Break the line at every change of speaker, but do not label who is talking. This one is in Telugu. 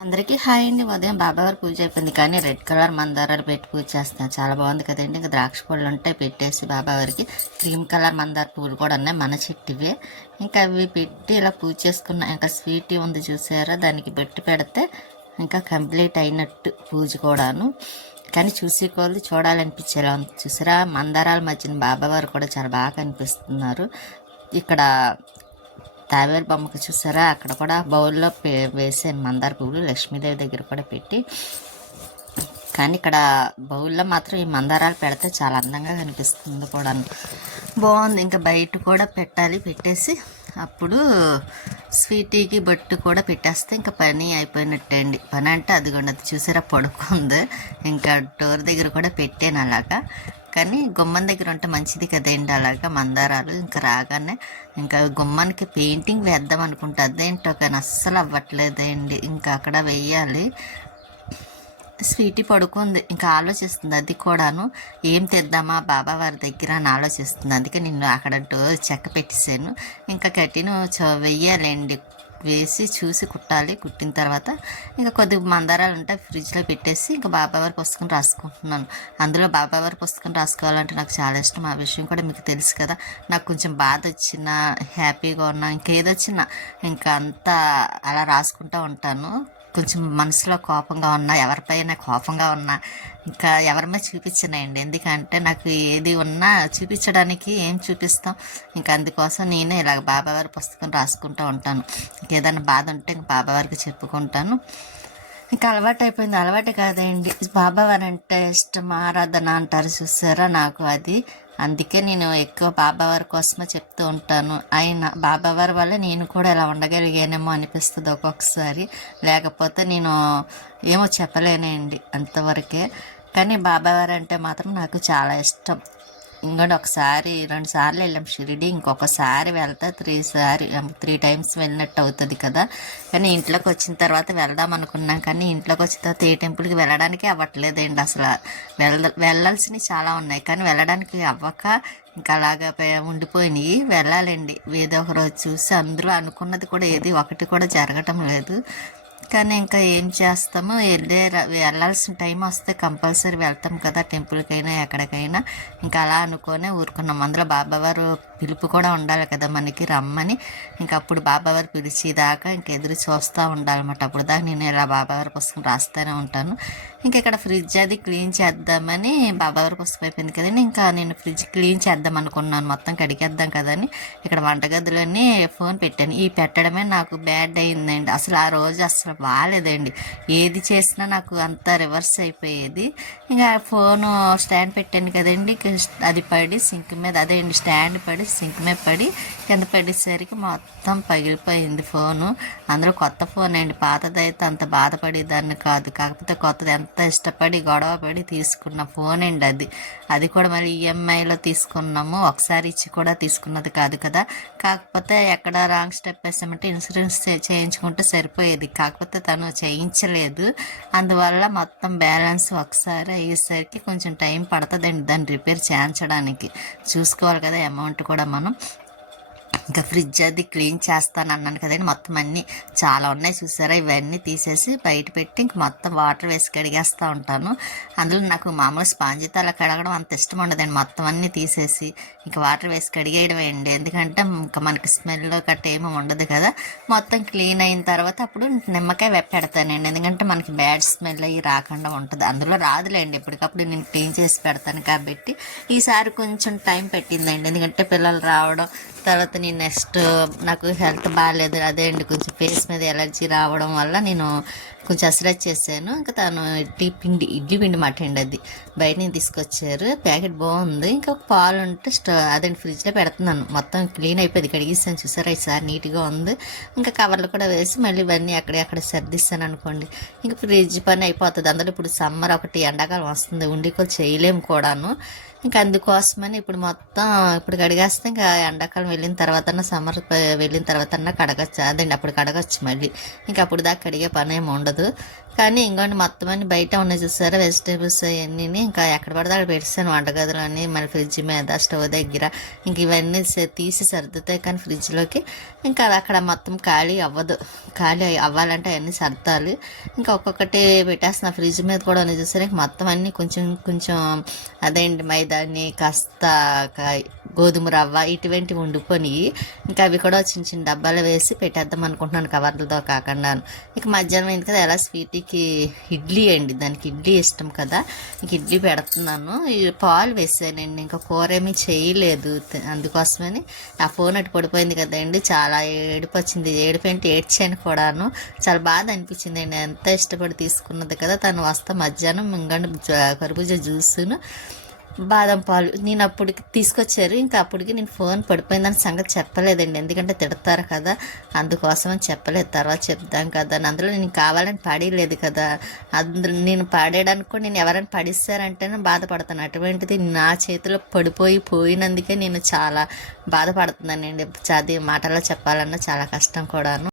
అందరికీ హాయ్ అండి. ఉదయం బాబావారి పూజ అయిపోయింది కానీ రెడ్ కలర్ మందారాలు పెట్టి పూజ చేస్తున్నారు. చాలా బాగుంది కదండి. ఇంకా ద్రాక్ష పళ్ళు ఉంటాయి పెట్టేసి బాబావారికి క్రీమ్ కలర్ మందార పూలు కూడా ఉన్నాయి. మన చెట్టువే. ఇంకా అవి పెట్టి ఇలా పూజ చేసుకున్నాం ఇంకా స్వీట్ ఉంది చూసారా? దానికి పెట్టి పెడితే ఇంకా కంప్లీట్ అయినట్టు పూజ కూడాను. కానీ చూసి కొలది చూడాలనిపించేలా ఉంది. చూసారా? మందారాల మధ్యన బాబావారు కూడా చాలా బాగా కనిపిస్తున్నారు. ఇక్కడ తావేరు బొమ్మకి చూసారా? అక్కడ కూడా బౌల్లో పే- వేసాను మందార పువ్వులు లక్ష్మీదేవి దగ్గర కూడా పెట్టి కానీ ఇక్కడ బౌల్లో మాత్రం ఈ మందారాలు పెడితే చాలా అందంగా కనిపిస్తుంది కూడా బాగుంది. ఇంకా బయట కూడా పెట్టాలి. పెట్టేసి అప్పుడు స్వీటీకి బొట్టు కూడా పెట్టేస్తే ఇంకా పని అయిపోయినట్టే అండి. పని అంటే అదిగోండి అది చూసారా? పడుకుంది. ఇంకా డోర్ దగ్గర కూడా పెట్టాను అలాగా. కానీ గుమ్మం దగ్గర ఉంటే మంచిది కదండి. అలాగా మందారాలు ఇంకా రాగానే ఇంకా గుమ్మానికి పెయింటింగ్ వేద్దాం అనుకుంటే అదేంటో కానీ అస్సలు అవ్వట్లేదండి. ఇంకా అక్కడ వెయ్యాలి స్వీటీ పడుకుంది. ఇంకా ఆలోచిస్తుంది అది కూడాను. ఏం తెద్దామా బాబా వారి దగ్గర అని ఆలోచిస్తుంది. అందుకే నిన్ను అక్కడ డోర్ చెక్క పెట్టేశాను. ఇంకా కట్టిన చ- వెయ్యాలండి. వేసి చూసి కుట్టాలి. కుట్టిన తర్వాత ఇంకా కొద్దిగా మందారాలు ఉంటాయి ఫ్రిడ్జ్లో పెట్టేసి ఇంకా బాబావారి పుస్తకం రాసుకుంటున్నాను. అందులో బాబావారి పుస్తకం రాసుకోవాలంటే నాకు చాలా ఇష్టం. ఆ విషయం కూడా మీకు తెలుసు కదా. నాకు కొంచెం బాధ వచ్చినా హ్యాపీగా ఉన్నా ఇంకేదొచ్చినా ఇంకా అంతా అలా రాసుకుంటూ ఉంటాను. కొంచెం మనసులో కోపంగా ఉన్నా ఎవరిపైన కోపంగా ఉన్నా ఇంకా ఎవరిమే చూపించనండి. ఎందుకంటే నాకు ఏది ఉన్నా చూపించడానికి ఏం చూపిస్తాం? ఇంకా అందుకోసం నేనే ఇలాగ బాబావారి పుస్తకం రాసుకుంటూ ఉంటాను. ఇంకేదైనా బాధ ఉంటే ఇంక బాబావారికి చెప్పుకుంటాను. ఇంకా అలవాటు అయిపోయింది. అలవాటు కాదండి. బాబావారు అంటే ఇష్టం. ఆరాధన అంటారు చూసారా? నాకు అది. అందుకే నేను ఎక్కువ బాబావారి కోసమే చెప్తూ ఉంటాను. ఆయన బాబావారి వల్ల నేను కూడా ఇలా ఉండగలిగానేమో అనిపిస్తుంది ఒక్కొక్కసారి. లేకపోతే నేను ఏమో చెప్పలేనండి అంతవరకే. కానీ బాబావారు అంటే మాత్రం నాకు చాలా ఇష్టం. ఇంకోటి ఒకసారి రెండు సార్లు వెళ్ళాం షిరిడి ఇంకొకసారి వెళ్తే త్రీ సారి త్రీ టైమ్స్ వెళ్ళినట్టు అవుతుంది కదా. కానీ ఇంట్లోకి వచ్చిన తర్వాత వెళ్దాం అనుకున్నాం. కానీ ఇంట్లోకి వచ్చిన తర్వాత ఏ టెంపుల్కి వెళ్ళడానికి అవ్వట్లేదండి అసలు. వెళ్ళ వెళ్ళాల్సినవి చాలా ఉన్నాయి. కానీ వెళ్ళడానికి అవ్వక ఇంకా అలాగా ఉండిపోయినాయి. వెళ్ళాలండి. ఏదో ఒక రోజు చూసి అందరూ అనుకున్నది కూడా ఏది ఒకటి కూడా జరగటం లేదు. కానీ ఇంకా ఏం చేస్తాము? వెళ్ళే వెళ్ళాల్సిన టైం వస్తే కంపల్సరీ వెళ్తాం కదా టెంపుల్కైనా ఎక్కడికైనా. ఇంకా అలా అనుకొని ఊరుకున్నాం. అందులో బాబావారు పిలుపు కూడా ఉండాలి కదా మనకి రమ్మని. ఇంకా అప్పుడు బాబావారు పిలిచేదాకా ఇంక ఎదురు చూస్తూ ఉండాలన్నమాట. అప్పుడు దాకా నేను ఇలా బాబావారి పుస్తకం రాస్తూనే ఉంటాను. ఇంకా ఇక్కడ ఫ్రిడ్జ్ అది క్లీన్ చేద్దామని బాబావారి పుస్తకం అయిపోయింది కదండి. ఇంకా నేను ఫ్రిడ్జ్ క్లీన్ చేద్దాం అనుకున్నాను. మొత్తం కడిగేద్దాం కదని ఇక్కడ వంటగదిలోనే ఫోన్ పెట్టాను. ఈ పెట్టడమే నాకు బ్యాడ్ అయిందండి. అసలు ఆ రోజు అసలు బాగాలేదండి ఏది చేసినా నాకు అంత రివర్స్ అయిపోయేది. ఇంకా ఫోను స్టాండ్ పెట్టాను కదండి. అది పడి సింక్ మీద అదే అండి స్టాండ్ పడి సింక్ మీద పడి కింద పడేసరికి మొత్తం పగిలిపోయింది ఫోను. అందరూ కొత్త ఫోన్ అండి. పాతదైతే అంత బాధపడేదాన్ని కాదు. కాకపోతే కొత్తది ఎంత ఇష్టపడి గొడవ పడి తీసుకున్న ఫోన్ అండి అది. అది కూడా మరి ఈఎంఐలో తీసుకున్నాము. ఒకసారి ఇచ్చి కూడా తీసుకున్నది కాదు కదా. కాకపోతే ఎక్కడ రాంగ్ స్టెప్ వేసామంటే ఇన్సూరెన్స్ చేయించుకుంటే సరిపోయేది. కాకపోతే తను చేయించలేదు. అందువల్ల మొత్తం బ్యాలెన్స్ ఒకసారి అయ్యేసరికి కొంచెం టైం పడుతుందండి దాన్ని రిపేర్ చేయించడానికి. చూసుకోవాలి కదా అమౌంట్ కూడా మనం. ఇంకా ఫ్రిడ్జ్ అది క్లీన్ చేస్తాను అన్నాను కదండి. మొత్తం అన్నీ చాలా ఉన్నాయి చూసారా? ఇవన్నీ తీసేసి బయట పెట్టి ఇంక మొత్తం వాటర్ వేసి కడిగేస్తూ ఉంటాను. అందులో నాకు మామూలు స్పాంజితో అలా కడగడం అంత ఇష్టం ఉండదండి. మొత్తం అన్నీ తీసేసి ఇంకా వాటర్ వేసి కడిగేయడం అండి. ఎందుకంటే ఇంకా మనకి స్మెల్ గట్ట ఏమీ ఉండదు కదా. మొత్తం క్లీన్ అయిన తర్వాత అప్పుడు నిమ్మకాయ పెడతానండి. ఎందుకంటే మనకి బ్యాడ్ స్మెల్ అవి రాకుండా ఉంటుంది. అందులో రాదులేండి. ఎప్పటికప్పుడు నేను క్లీన్ చేసి పెడతాను కాబట్టి ఈసారి కొంచెం టైం పెట్టిందండి. ఎందుకంటే పిల్లలు రావడం తర్వాత నేను నెక్స్ట్ నాకు హెల్త్ బాగాలేదు అదే అండి. కొంచెం ఫేస్ మీద ఎలర్జీ రావడం వల్ల నేను కొంచెం అసరచ్ చేశాను. ఇంకా తను ఇడ్లీ పిండి ఇడ్లీ పిండి మాట అండి అది. బయట నుంచి తీసుకొచ్చారు. ప్యాకెట్ బాగుంది. ఇంకా పాలు ఉంటే స్టో అదే ఫ్రిడ్జ్లో పెడుతున్నాను. మొత్తం క్లీన్ అయిపోయింది. కడిగిస్తాను చూసారా ఈసారి నీట్గా ఉంది. ఇంకా కవర్లు కూడా వేసి మళ్ళీ ఇవన్నీ అక్కడ అక్కడ సర్దిస్తాను అనుకోండి. ఇంకా ఫ్రిడ్జ్ పని అయిపోతుంది. అందులో ఇప్పుడు సమ్మర్ ఒకటి ఎండాకాలం వస్తుంది. ఉండి కూడా చేయలేము కూడాను. ఇంకా అందుకోసమని ఇప్పుడు మొత్తం ఇప్పుడు కడిగేస్తే ఇంకా ఎండాకాలం వెళ్ళిన తర్వాత సమ్మర్ వెళ్ళిన తర్వాత కడగచ్చు? అదండి అప్పుడు కడగచ్చు మళ్ళీ. ఇంకా అప్పుడు దాకా కడిగే పని ఏమి ఉండదు. కానీ ఇంకోటి మొత్తం అన్ని బయట ఉన్నాయి చూసారా? వెజిటేబుల్స్ అవన్నీ ఇంకా ఎక్కడ పడితే అక్కడ పెట్టేసాను వంటగదులు అన్ని మళ్ళీ ఫ్రిడ్జ్ మీద స్టవ్ దగ్గర. ఇంక ఇవన్నీ తీసి సర్దుతాయి కానీ ఫ్రిడ్జ్లోకి. ఇంకా అది అక్కడ మొత్తం ఖాళీ అవ్వదు. ఖాళీ అవ్వాలంటే అవన్నీ సర్దాలి. ఇంకా ఒక్కొక్కటి పెట్టేస్తున్న. ఫ్రిడ్జ్ మీద కూడా ఉన్నాయి చూసారా? మొత్తం అన్ని కొంచెం కొంచెం అదేంటి మైదాన్ని కాస్త గోధుమ రవ్వ ఇటువంటివి వండుకొని ఇంకా అవి కూడా చిన్న చిన్న డబ్బాలు వేసి పెట్టేద్దాం అనుకుంటున్నాను కవర్లతో కాకుండా. ఇక మధ్యాహ్నం అయింది కదా ఎలా స్వీట్కి ఇడ్లీ అండి. దానికి ఇడ్లీ ఇష్టం కదా ఇంక ఇడ్లీ పెడుతున్నాను. పాలు వేసానండి ఇంకా కూర ఏమీ చేయలేదు అందుకోసమని నా ఫోన్ అటు పడిపోయింది కదండి చాలా ఏడుపు వచ్చింది ఏడుపు అంటే ఏడ్చాను కూడాను. చాలా బాధ అనిపించింది అండి ఎంత ఇష్టపడి తీసుకున్నది కదా తను వస్తా మధ్యాహ్నం ఇంకంటే కర్బూజా జ్యూస్ను బాదం పాలు నేను అప్పటికి తీసుకొచ్చారు. ఇంకా అప్పటికి నేను ఫోన్ పడిపోయిందని సంగతి చెప్పలేదండి. ఎందుకంటే తిడతారు కదా. అందుకోసం అని చెప్పలేదు. తర్వాత చెప్దాం కదా. అని అందులో నేను కావాలని పాడేయలేదు కదా. అందులో నేను పాడేయడానికి కూడా నేను ఎవరైనా పడిస్తారంటేనే బాధపడతాను. అటువంటిది నా చేతిలో పడిపోయి పోయినందుకే నేను చాలా బాధపడుతున్నానండి. అది మాటల్లో చెప్పాలన్నా చాలా కష్టం కూడాను.